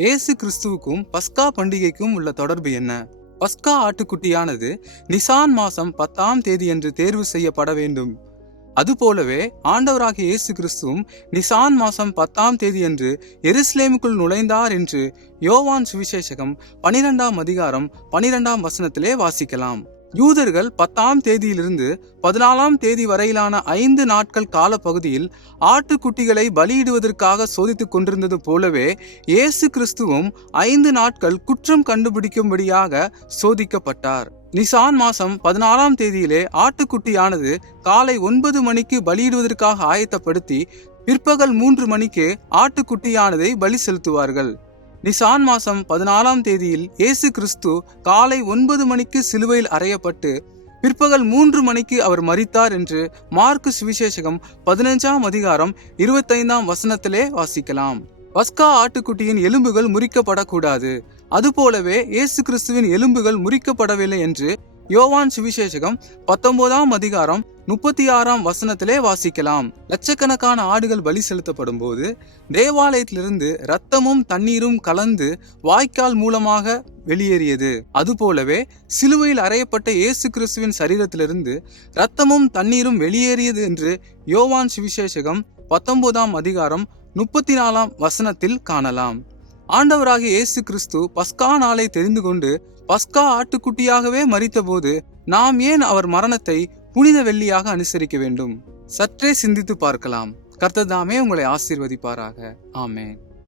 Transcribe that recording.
இயேசு கிறிஸ்துவுக்கும் பஸ்கா பண்டிகைக்கும் உள்ள தொடர்பு என்ன? பஸ்கா ஆட்டுக்குட்டியானது நிசான் மாசம் பத்தாம் தேதியன்று தேர்வு செய்யப்பட வேண்டும். அதுபோலவே ஆண்டவராகிய இயேசு கிறிஸ்துவும் நிசான் மாசம் பத்தாம் தேதியன்று எருசலேமுக்குள் நுழைந்தார் என்று யோவான் சுவிசேஷகம் பனிரெண்டாம் அதிகாரம் பனிரெண்டாம் வசனத்திலே வாசிக்கலாம். யூதர்கள் பத்தாம் தேதியிலிருந்து பதினாலாம் தேதி வரையிலான ஐந்து நாட்கள் காலப்பகுதியில் ஆட்டுக்குட்டிகளை பலியிடுவதற்காக சோதித்துக் கொண்டிருந்தது போலவே இயேசு கிறிஸ்துவும் ஐந்து நாட்கள் குற்றம் கண்டுபிடிக்கும்படியாக சோதிக்கப்பட்டார். நிசான் மாசம் பதினாலாம் தேதியிலே ஆட்டுக்குட்டியானது காலை ஒன்பது மணிக்கு பலியிடுவதற்காக ஆயத்தப்படுத்தி பிற்பகல் மூன்று மணிக்கு ஆட்டுக்குட்டியானதை பலி செலுத்துவார்கள். நிசான் மாசம் பதினாலாம் தேதியில் இயேசு கிறிஸ்து காலை ஒன்பது மணிக்கு சிலுவையில் அறையப்பட்டு பிற்பகல் மூன்று மணிக்கு அவர் மறித்தார் என்று மார்க்கு சுவிசேஷகம் பதினஞ்சாம் அதிகாரம் இருபத்தைந்தாம் வசனத்திலே வாசிக்கலாம். வஸ்கா ஆட்டுக்குட்டியின் எலும்புகள் முறிக்கப்படக்கூடாது. அதுபோலவே இயேசு கிறிஸ்துவின் எலும்புகள் முறிக்கப்படவில்லை என்று யோவான் சுவிசேஷகம் பத்தொன்பதாம் அதிகாரம் முப்பத்தி ஆறாம் வசனத்திலே வாசிக்கலாம். லட்சக்கணக்கான ஆடுகள் பலி செலுத்தப்படும் போது தேவாலயத்திலிருந்து இரத்தமும் தண்ணீரும் கலந்து வாய்க்கால் மூலமாக வெளியேறியது. அதுபோலவே சிலுவையில் அறையப்பட்ட இயேசு கிறிஸ்துவின் சரீரத்திலிருந்து இரத்தமும் தண்ணீரும் வெளியேறியது என்று யோவான் சுவிசேஷகம் பத்தொன்பதாம் அதிகாரம் முப்பத்தி நாலாம் வசனத்தில் காணலாம். ஆண்டவராகிய இயேசு கிறிஸ்து பஸ்கா நாளை தெரிந்து கொண்டு பஸ்கா ஆட்டுக்குட்டியாகவே மறித்தபோது நாம் ஏன் அவர் மரணத்தை புனித வெள்ளியாக அனுசரிக்க வேண்டும்? சற்றே சிந்தித்து பார்க்கலாம். கர்த்ததாமே உங்களை ஆசீர்வதிப்பாராக. ஆமேன்.